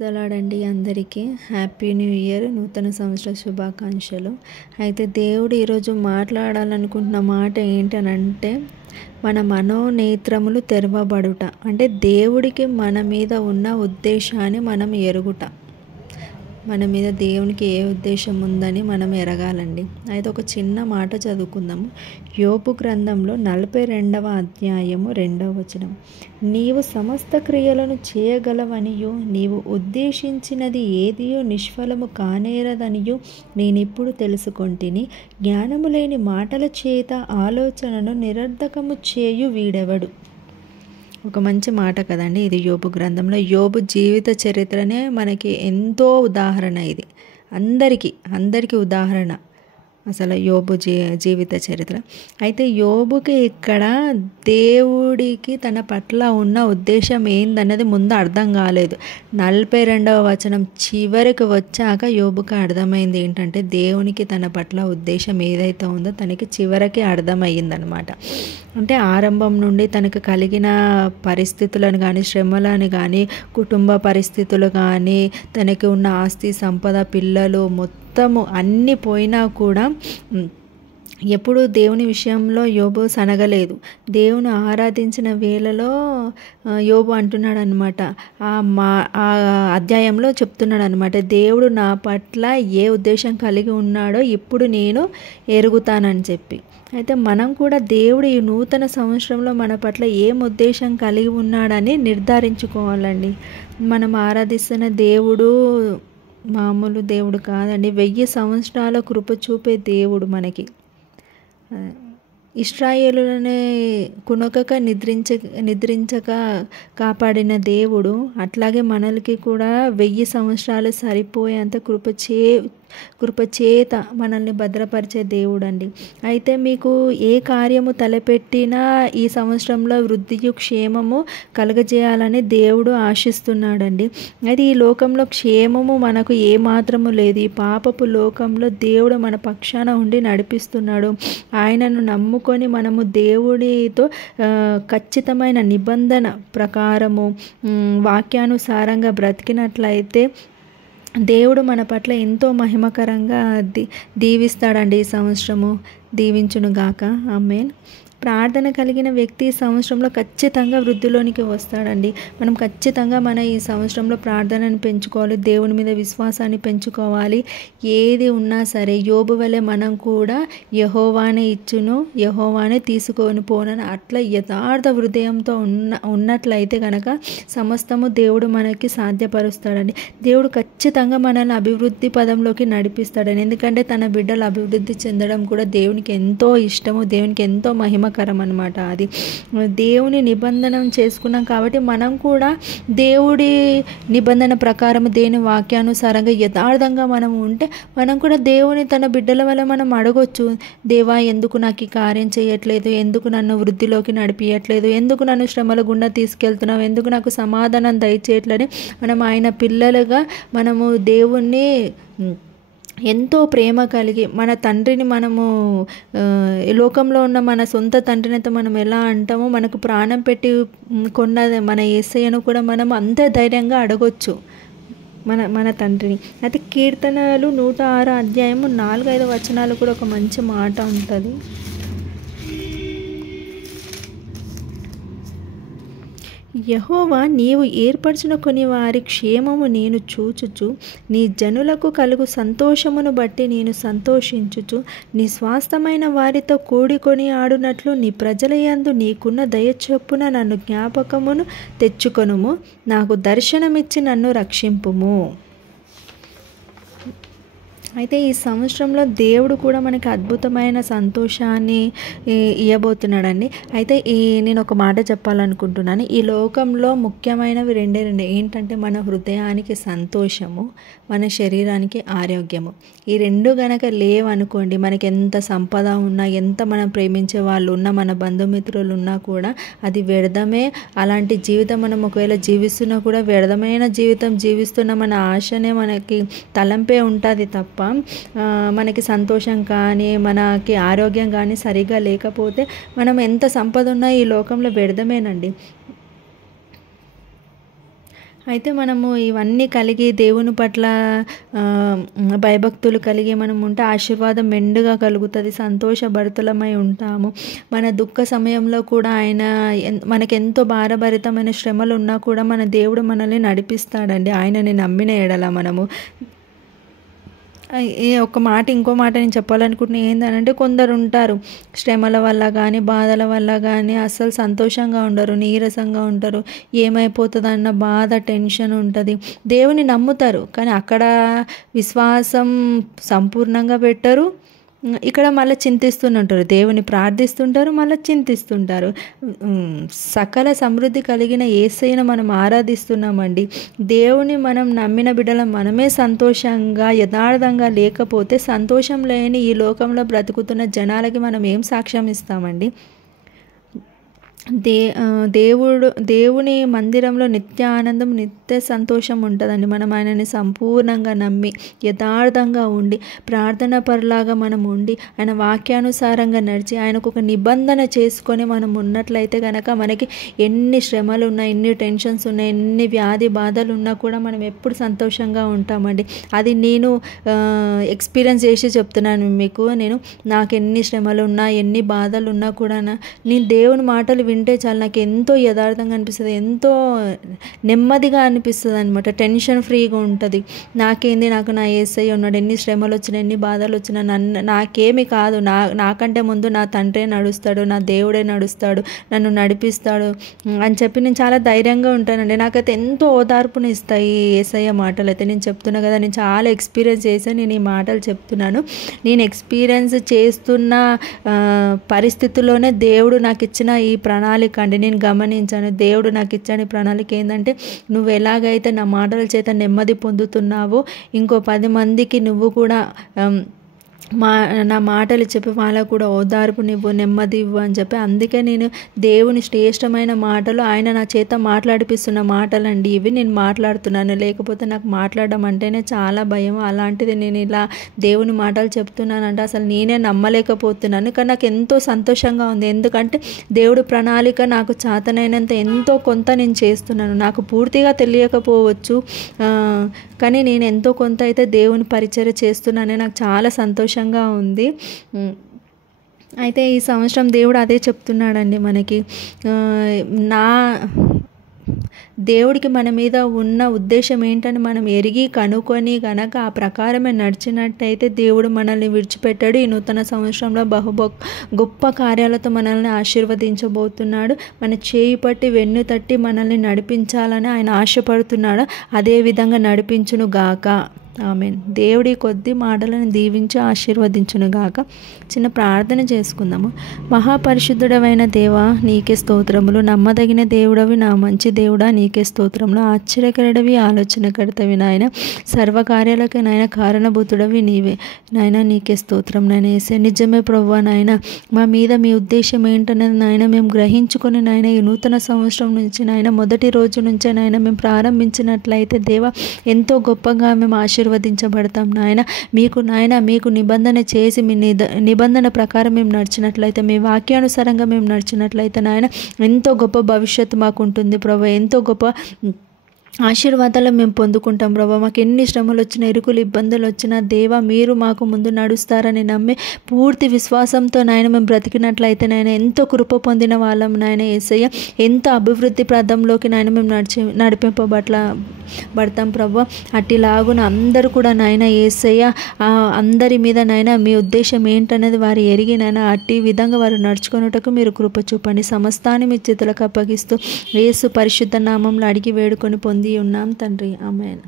Praise అందరికీ happy new year, నూతన సంవత్సర శుభాకాంక్షలు. అయితే దేవుడు ఈరోజు మాట్లాడాలనుకుంటున్న మాట ఏంటనంటే, మన మనోనేత్రములు తెరవబడుట. అంటే దేవుడికి మన మీద ఉన్న ఉద్దేశాన్ని మనం ఎరుగుట. మన మీద దేవునికి ఏ ఉద్దేశం ఉందని మనం ఎరగాలండి. అయితే ఒక చిన్న మాట చదువుకుందాము. యోబు గ్రంథంలో 42వ అధ్యాయము 2వ వచనం. నీవు సమస్త క్రియలను చేయగలవనియు, నీవు ఉద్దేశించినది ఏదియో నిష్ఫలము కానేరదనియు నేనిప్పుడు తెలుసుకొంటిని. జ్ఞానము లేని మాటల చేత ఆలోచనను నిరర్ధకము చేయు వీడెవడు. ఒక మంచి మాట కదండి ఇది. యోబు గ్రంథంలో యోబు జీవిత చరిత్రనే మనకి ఎంతో ఉదాహరణ. ఇది అందరికీ ఉదాహరణ అసలు యోబు జీవిత చరిత్ర. అయితే యోబుకి ఇక్కడ దేవుడికి తన పట్ల ఉన్న ఉద్దేశం ఏందన్నది ముందు అర్థం కాలేదు. 42వ వచనం చివరికి వచ్చాక యోబుకి అర్థమైంది ఏంటంటే, దేవునికి తన పట్ల ఉద్దేశం ఏదైతే ఉందో తనకి చివరికి అర్థమయ్యిందనమాట. అంటే ఆరంభం నుండి తనకు కలిగిన పరిస్థితులను కానీ, శ్రమలను కానీ, కుటుంబ పరిస్థితులు కానీ, తనకి ఉన్న ఆస్తి సంపద, పిల్లలు మొత్తము అన్నీ పోయినా కూడా ఎప్పుడు దేవుని విషయంలో యోబు సనగలేదు. దేవుని ఆరాధించిన వేళలో యోబు అంటున్నాడు అనమాట. ఆ అధ్యాయంలో చెప్తున్నాడు అనమాట, దేవుడు నా పట్ల ఏ ఉద్దేశం కలిగి ఉన్నాడో ఇప్పుడు నేను ఎరుగుతానని చెప్పి. అయితే మనం కూడా దేవుడు ఈ నూతన సంవత్సరంలో మన పట్ల ఏం ఉద్దేశం కలిగి ఉన్నాడని నిర్ధారించుకోవాలండి. మనం ఆరాధిస్తున్న దేవుడు మామూలు దేవుడు కాదండి. 1000 సంవత్సరాల కృప చూపే దేవుడు మనకి. ఇశ్రాయేలునే కునకక నిద్రించక కాపాడిన దేవుడు అట్లాగే మనల్కి కూడా 1000 సంవత్సరాలు సరిపోయేంత కృపచేత మనల్ని భద్రపరిచే దేవుడు అండి. అయితే మీకు ఏ కార్యము తలపెట్టినా ఈ సంవత్సరంలో వృద్ధియు క్షేమము కలుగజేయాలని దేవుడు ఆశిస్తున్నాడండి. అయితే ఈ లోకంలో క్షేమము మనకు ఏమాత్రము లేదు. ఈ పాపపు లోకంలో దేవుడు మన పక్షాన ఉండి నడిపిస్తున్నాడు. ఆయనను నమ్ముకొని మనము దేవుడితో ఖచ్చితమైన నిబంధన ప్రకారము వాక్యానుసారంగా బ్రతికినట్లయితే దేవుడు మన పట్ల ఎంతో మహిమకరంగా దీవిస్తాడండి. ఈ సంవత్సరము దీవించునుగాక. ఆమేన్. ప్రార్థన కలిగిన వ్యక్తి ఈ సంవత్సరంలో ఖచ్చితంగా వృద్ధిలోనికి వస్తాడండి. మనం ఖచ్చితంగా ఈ సంవత్సరంలో ప్రార్థనను పెంచుకోవాలి, దేవుని మీద విశ్వాసాన్ని పెంచుకోవాలి. ఏది ఉన్నా సరే యోబు వలె మనం కూడా యెహోవానే ఇచ్చును, యెహోవానే తీసుకొని పోనని అట్లా యథార్థ హృదయంతో ఉన్నట్లయితే కనుక సమస్తము దేవుడు మనకి సాధ్యపరుస్తాడండి. దేవుడు ఖచ్చితంగా మనల్ని అభివృద్ధి పదంలోకి నడిపిస్తాడని. ఎందుకంటే తన బిడ్డలు అభివృద్ధి చెందడం కూడా దేవునికి ఎంతో ఇష్టము, దేవునికి ఎంతో మహిమకరం అన్నమాట. అది దేవుని నిబంధన చేసుకున్నాం కాబట్టి మనం కూడా దేవుడి నిబంధన ప్రకారం, దేవుని వాక్యానుసారంగా యథార్థంగా మనం ఉంటే మనం కూడా దేవుని తన బిడ్డల వల్ల మనం అడగొచ్చు. దేవా, ఎందుకు నాకు ఈ కార్యం చేయట్లేదు, ఎందుకు నన్ను వృద్ధిలోకి నడిపించట్లేదు, ఎందుకు నన్ను శ్రమల గుండా తీసుకెళ్తున్నావు, ఎందుకు నాకు సమాధానం దయచేయట్లని మనం ఆయన పిల్లలుగా మనము దేవుణ్ణి ఎంతో ప్రేమ కలిగి మన తండ్రిని మనము లోకంలో ఉన్న మన సొంత తండ్రిని అయితే మనం ఎలా అంటామో, మనకు ప్రాణం పెట్టి కొన్న మన యేసయ్యను కూడా మనం అంతే ధైర్యంగా అడగొచ్చు మన తండ్రిని. అయితే కీర్తనలు 106 అధ్యాయము 4-5 వచనాలు కూడా ఒక మంచి మాట ఉంటుంది. యెహోవా, నీవు ఏర్పరచిన కొన్ని వారి క్షేమము నేను చూచుచు, నీ జనులకు కలుగు సంతోషమును బట్టి నేను సంతోషించుచు, నీ స్వాస్థమైన వారితో కూడికొని ఆడునట్లు నీ ప్రజల యందు నీకున్న దయ చొప్పున నన్ను జ్ఞాపకమును తెచ్చుకొనుము, నాకు దర్శనమిచ్చి నన్ను రక్షింపుము. అయితే ఈ సంవత్సరంలో దేవుడు కూడా మనకి అద్భుతమైన సంతోషాన్ని ఇవ్వబోతున్నాడండి. అయితే నేను ఒక మాట చెప్పాలనుకుంటున్నాను. ఈ లోకంలో ముఖ్యమైనవి రెండే ఏంటంటే మన హృదయానికి సంతోషము, మన శరీరానికి ఆరోగ్యము. ఈ రెండు గనక లేవనుకోండి, మనకి ఎంత సంపద ఉన్నా, ఎంత మనం ప్రేమించే వాళ్ళు ఉన్నా, మన బంధుమిత్రులు ఉన్నా కూడా అది వ్యర్థమే. అలాంటి జీవితం మనం ఒకవేళ జీవిస్తున్నా కూడా వ్యర్థమైన జీవితం జీవిస్తున్న మన ఆశనే మనకి తలంపే ఉంటుంది తప్ప మనకి సంతోషం కానీ, మనకి ఆరోగ్యం కానీ సరిగా లేకపోతే మనం ఎంత సంపద ఉన్నా ఈ లోకంలో వ్యర్థమేనండి. అయితే మనము ఇవన్నీ కలిగి దేవుని పట్ల భయభక్తులు కలిగి మనం ఉంటే ఆశీర్వాదం మెండుగా కలుగుతుంది, సంతోషభరితులమై ఉంటాము. మన దుఃఖ సమయంలో కూడా ఆయన మనకెంతో భారభరితమైన శ్రమలు ఉన్నా కూడా మన దేవుడు మనల్ని నడిపిస్తాడండి, ఆయనని నమ్మిన ఎడల మనము. ఒక మాట ఇంకో మాట నేను చెప్పాలనుకుంటున్నా ఏంటంటే, కొందరు ఉంటారు శ్రమల వల్ల కానీ బాధల వల్ల కానీ అస్సలు సంతోషంగా ఉండరు, నీరసంగా ఉంటారు, ఏమైపోతుంది అన్న బాధ టెన్షన్ ఉంటుంది. దేవుని నమ్ముతారు కానీ అక్కడ విశ్వాసం సంపూర్ణంగా పెట్టరు, ఇక్కడ మళ్ళీ చింతిస్తుంటారు. దేవుని ప్రార్థిస్తుంటారు, మళ్ళీ చింతిస్తుంటారు. సకల సమృద్ధి కలిగిన యేసయ్యను మనం ఆరాధిస్తున్నామండి. దేవుని మనం నమ్మిన బిడ్డలం మనమే సంతోషంగా యథార్థంగా లేకపోతే సంతోషం లేని ఈ లోకంలో బ్రతుకుతున్న జనాలకి మనం ఏం సాక్ష్యం ఇస్తామండి? దేవుని మందిరంలో నిత్య ఆనందం, నిత్య సంతోషం ఉంటుందండి. మనం ఆయనని సంపూర్ణంగా నమ్మి యథార్థంగా ఉండి ప్రార్థన పరులాగా మనం ఉండి ఆయన వాక్యానుసారంగా నడిచి ఆయనకు ఒక నిబంధన చేసుకొని మనం ఉన్నట్లయితే కనుక మనకి ఎన్ని శ్రమలు ఉన్నా, ఎన్ని టెన్షన్స్ ఉన్నా, ఎన్ని వ్యాధి బాధలు ఉన్నా కూడా మనం ఎప్పుడు సంతోషంగా ఉంటామండి. అది నేను ఎక్స్పీరియన్స్ చేసి చెప్తున్నాను మీకు. నాకు ఎన్ని శ్రమలు ఉన్నా, ఎన్ని బాధలు ఉన్నా కూడా నేను దేవుని మాటలు వింటే చాలు నాకు ఎంతో యథార్థంగా అనిపిస్తుంది, ఎంతో నెమ్మదిగా అనిపిస్తుంది అనమాట. టెన్షన్ ఫ్రీగా ఉంటుంది. నాకు నా యేసయ్య ఉన్నాడు, ఎన్ని శ్రమలు వచ్చినా ఎన్ని బాధలు వచ్చినా నాకేమి కాదు, నాకంటే ముందు నా తండ్రే నడుస్తాడు, నా దేవుడే నడుస్తాడు, నన్ను నడిపిస్తాడు అని చెప్పి నేను చాలా ధైర్యంగా ఉంటానండి. నాకైతే ఎంతో ఓదార్పుని ఇస్తాయి యేసయ్య మాటలు అయితే. నేను చెప్తున్నా కదా, నేను చాలా ఎక్స్పీరియన్స్ చేశాను, నేను ఈ మాటలు చెప్తున్నాను. నేను ఎక్స్పీరియన్స్ చేస్తున్న పరిస్థితుల్లోనే దేవుడు నాకు ఇచ్చిన ఈ ప్రణాళిక అండి నేను గమనించాను. దేవుడు నాకు ఇచ్చిన ప్రణాళిక ఏంటంటే, నువ్వు ఎలాగైతే నా మాటల చేత నెమ్మది పొందుతున్నావో ఇంకో 10 మందికి నువ్వు కూడా నా మాటలు చెప్పి వాళ్ళకు కూడా ఓదార్పునివ్వు, నెమ్మది ఇవ్వు అని చెప్పి. అందుకే నేను దేవుని శ్రేష్టమైన మాటలు ఆయన నా చేత మాట్లాడిపిస్తున్న మాటలండి ఇవి నేను మాట్లాడుతున్నాను. లేకపోతే నాకు మాట్లాడడం అంటేనే చాలా భయం. అలాంటిది నేను ఇలా దేవుని మాటలు చెప్తున్నానంటే అసలు నేనే నమ్మలేకపోతున్నాను. కానీ నాకు ఎంతో సంతోషంగా ఉంది. ఎందుకంటే దేవుడు ప్రణాళిక నాకు చేతనైనంత ఎంతో కొంత నేను చేస్తున్నాను. నాకు పూర్తిగా తెలియకపోవచ్చు కానీ నేను ఎంతో కొంత అయితే దేవుని పరిచర్య చేస్తున్నానే నాకు చాలా సంతోషంగా ఉంది. అయితే ఈ సంవత్సరం దేవుడు అదే చెప్తున్నాడండి మనకి. దేవుడికి మన మీద ఉన్న ఉద్దేశం ఏంటని మనం ఎరిగి కనుక్కొని కనుక ఆ ప్రకారమే నడిచినట్టయితే దేవుడు మనల్ని విడిచిపెట్టాడు. ఈ నూతన సంవత్సరంలో గొప్ప కార్యాలతో మనల్ని ఆశీర్వదించబోతున్నాడు. మన చేయి పట్టి వెన్ను తట్టి మనల్ని నడిపించాలని ఆయన ఆశపడుతున్నాడు. అదే విధంగా నడిపించును గాక. ఆమేన్. దేవుడి కొద్ది మాటలను దీవించి ఆశీర్వదించును గాక. చిన్న ప్రార్థన చేసుకుందాము. మహాపరిశుద్ధుడవైన దేవా నీకే స్తోత్రములు. నమ్మదగిన దేవుడవి, నా మంచి దేవుడా నీకే స్తోత్రములు. ఆశ్చర్యకరుడవి, ఆలోచనకర్తవి నాయన, సర్వకార్యాలకు నాయన కారణభూతుడవి నీవే నాయన. నీకే స్తోత్రం నాయన. యేసే నిజమే ప్రభువా నాయన, మా మీద మీ ఉద్దేశం ఏంటనేది నాయన మేము గ్రహించుకొని నాయన ఈ నూతన సంవత్సరం నుంచి నాయన మొదటి రోజు నుంచే నాయన మేము ప్రారంభించినట్లయితే దేవా ఎంతో గొప్పగా మేము ఆశీర్వదించబడతాం నాయన. మీకు నిబంధన చేసి మీ నిబంధన ప్రకారం మేము నడిచినట్లయితే, మీ వాక్యానుసారంగా మేము నడిచినట్లయితే నాయన ఎంతో గొప్ప భవిష్యత్తు మాకు ఉంటుంది ప్రభు. ఎంతో గొప్ప ఆశీర్వాదాలు మేము పొందుకుంటాం ప్రభా. మాకు ఎన్ని శ్రమలు వచ్చినా, ఇరుకులు ఇబ్బందులు వచ్చినా దేవా మీరు మాకు ముందు నడుస్తారని నమ్మి పూర్తి విశ్వాసంతో నాయన మేము బ్రతికినట్లయితే నాయన ఎంతో కృప పొందిన వాళ్ళం నాయన యేసయ్య. ఎంతో అభివృద్ధి ప్రదంలోకి నాయన మేము నడిపింపబడతాం ప్రభా. అట్టిలాగున అందరూ కూడా నాయన యేసయ్య అందరి మీద నాయన మీ ఉద్దేశం ఏంటనేది వారు ఎరిగి నాయన అట్టి విధంగా వారు నడుచుకున్నటకు మీరు కృప చూపండి. సమస్తాన్ని మీ చేతులకు అప్పగిస్తూ యేసు పరిశుద్ధ నామంలో అడిగి వేడుకొని పొంది ఉన్నాం తండ్రి. ఆమేన్.